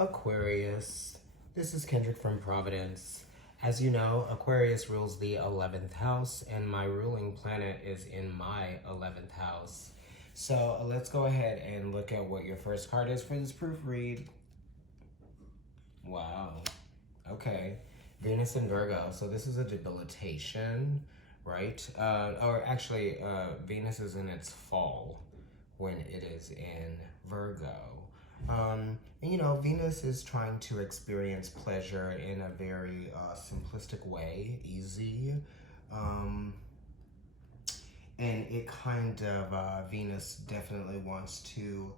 Aquarius. This is Kendrick from Providence. As you know, Aquarius rules the 11th house, and my ruling planet is in my 11th house. So let's go ahead and look at what your first card is for this proofread. Wow. Okay. Venus in Virgo. So this is a debilitation, right? Venus is in its fall when it is in Virgo. And Venus is trying to experience pleasure in a very simplistic way, easy. And it kind of, Venus definitely wants to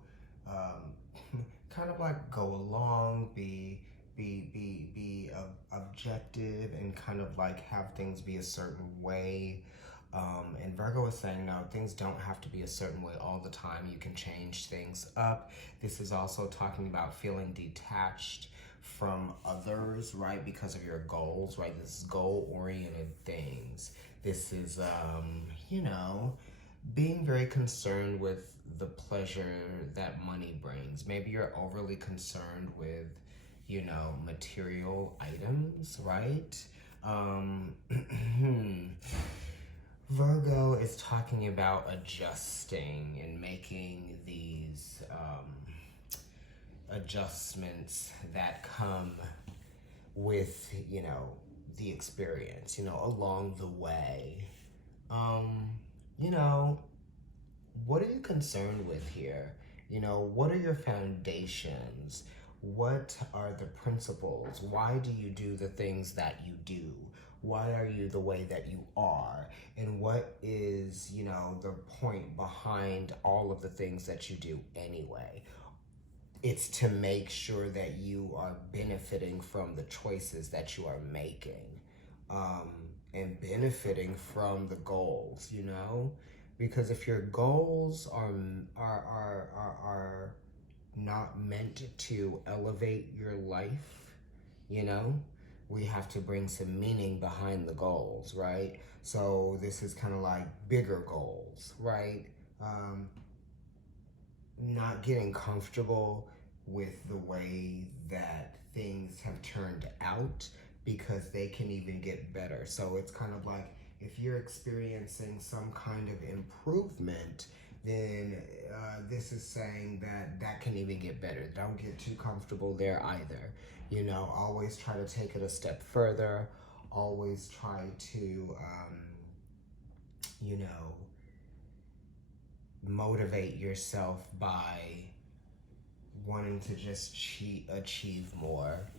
kind of like go along, be objective, and kind of like have things be a certain way. And Virgo is saying, no, things don't have to be a certain way all the time. You can change things up. This is also talking about feeling detached from others, right? Because of your goals, right? This is goal-oriented things. This is, being very concerned with the pleasure that money brings. Maybe you're overly concerned with, material items, right? Virgo is talking about adjusting and making these adjustments that come with, the experience, along the way. What are you concerned with here? What are your foundations? What are the principles? Why do you do the things that you do? Why are you the way that you are? And what is, the point behind all of the things that you do anyway? It's to make sure that you are benefiting from the choices that you are making, and benefiting from the goals, because if your goals are not meant to elevate your life, we have to bring some meaning behind the goals, right? So this is kind of like bigger goals, right? Not getting comfortable with the way that things have turned out, because they can even get better. So it's kind of like, if you're experiencing some kind of improvement, then this is saying that can even get better. Don't get too comfortable there either. Always try to take it a step further. Always try to, motivate yourself by wanting to just achieve more,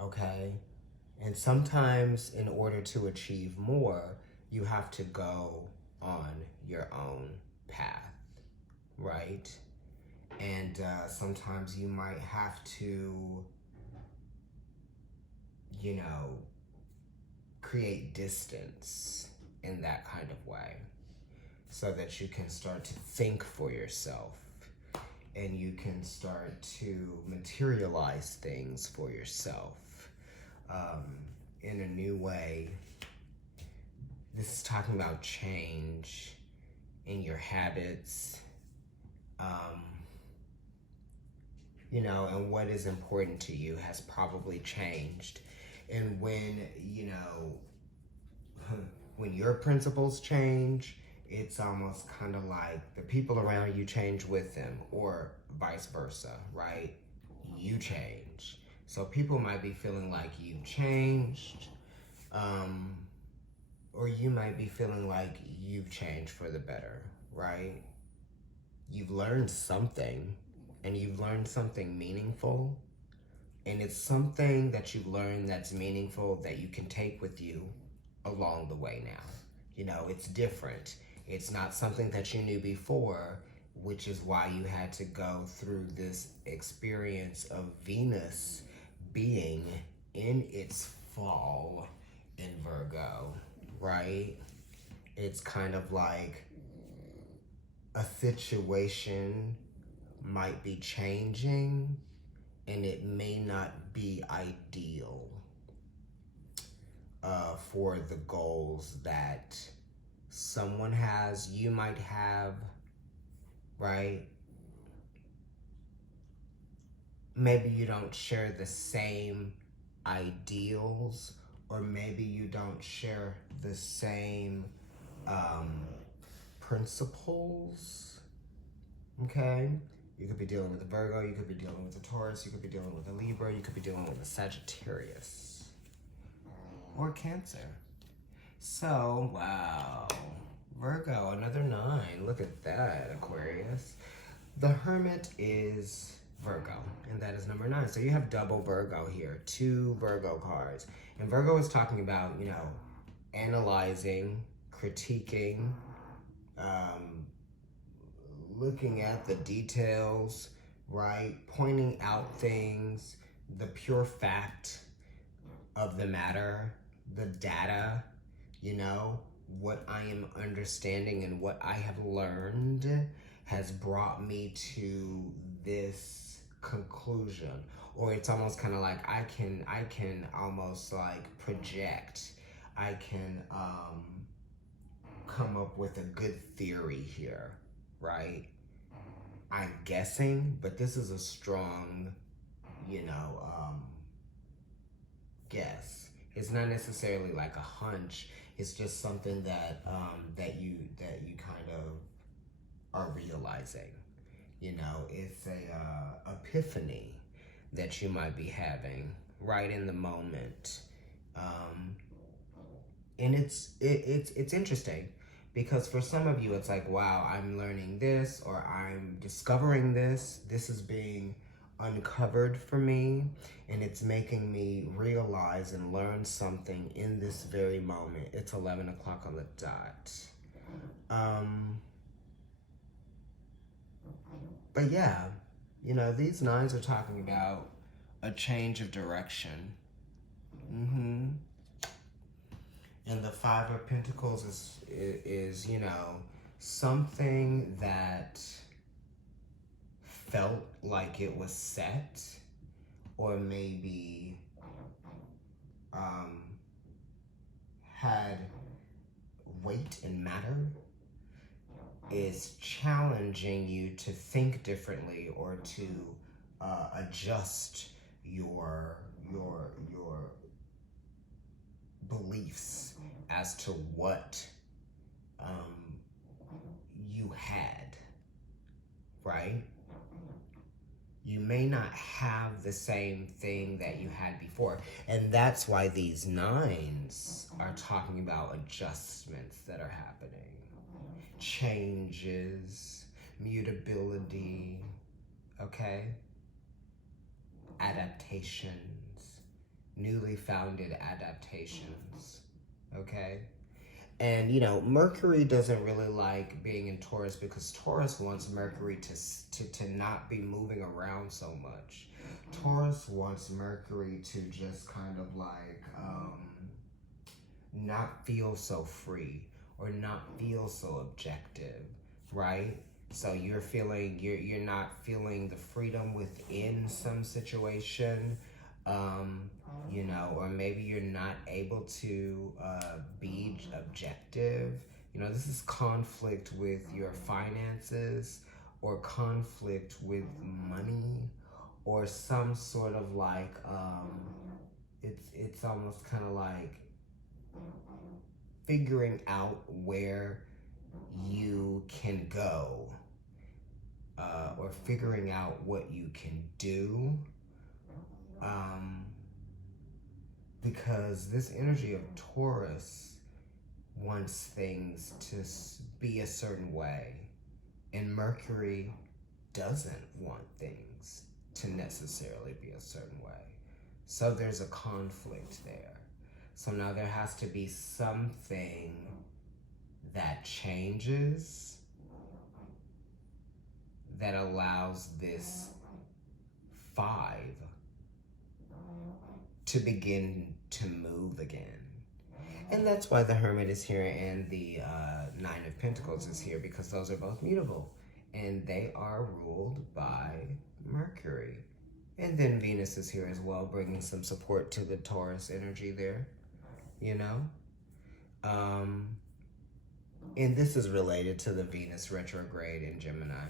okay? And sometimes in order to achieve more, you have to go on your own path, right? And sometimes you might have to, create distance in that kind of way, so that you can start to think for yourself, and you can start to materialize things for yourself in a new way. This is talking about change in your habits, and what is important to you has probably changed. And when, when your principles change, it's almost kind of like the people around you change with them, or vice versa, right? You change. So people might be feeling like you've changed, or you might be feeling like you've changed for the better, right? You've learned something, and you've learned something meaningful, and it's something that you've learned that's meaningful that you can take with you along the way now. It's different. It's not something that you knew before, which is why you had to go through this experience of Venus being in its fall in Virgo, right? It's kind of like a situation might be changing, and it may not be ideal for the goals that someone has, you might have, right? maybe you don't share the same ideals, or maybe you don't share the same principles. Okay? You could be dealing with a Virgo, you could be dealing with a Taurus, you could be dealing with a Libra, you could be dealing with a Sagittarius or Cancer. So, wow. Virgo, another 9. Look at that, Aquarius. The Hermit is Virgo, and that is number 9. So you have double Virgo here, 2 Virgo cards. And Virgo is talking about, analyzing, critiquing, looking at the details, right? Pointing out things, the pure fact of the matter, the data, what I am understanding and what I have learned has brought me to this conclusion. Or it's almost kind of like I can almost like project. I can come up with a good theory here, right? I'm guessing, but this is a strong, guess. It's not necessarily like a hunch. It's just something that that you kind of are realizing. It's a epiphany that you might be having right in the moment, and it's interesting because for some of you it's like, wow, I'm learning this, or I'm discovering this. This is being uncovered for me, and it's making me realize and learn something in this very moment. It's 11 o'clock on the dot. But yeah, these 9s are talking about a change of direction. And the 5 of Pentacles is something that felt like it was set, or maybe had weight and matter, is challenging you to think differently, or to adjust your beliefs as to what you had, right? You may not have the same thing that you had before. And that's why these 9s are talking about adjustments that are happening. Changes, mutability, okay? Adaptations, newly founded adaptations, okay? And Mercury doesn't really like being in Taurus, because Taurus wants Mercury to not be moving around so much. Taurus wants Mercury to just kind of like not feel so free, or not feel so objective, right? So you're not feeling the freedom within some situation, or maybe you're not able to be objective. This is conflict with your finances, or conflict with money, or some sort of like, it's almost kind of like figuring out where you can go, or figuring out what you can do, because this energy of Taurus wants things to be a certain way, and Mercury doesn't want things to necessarily be a certain way. So there's a conflict there. So now there has to be something that changes, that allows this 5 to begin to move again. And that's why the Hermit is here, and the 9 of Pentacles is here, because those are both mutable, and they are ruled by Mercury. And then Venus is here as well, bringing some support to the Taurus energy there, and this is related to the Venus retrograde in Gemini.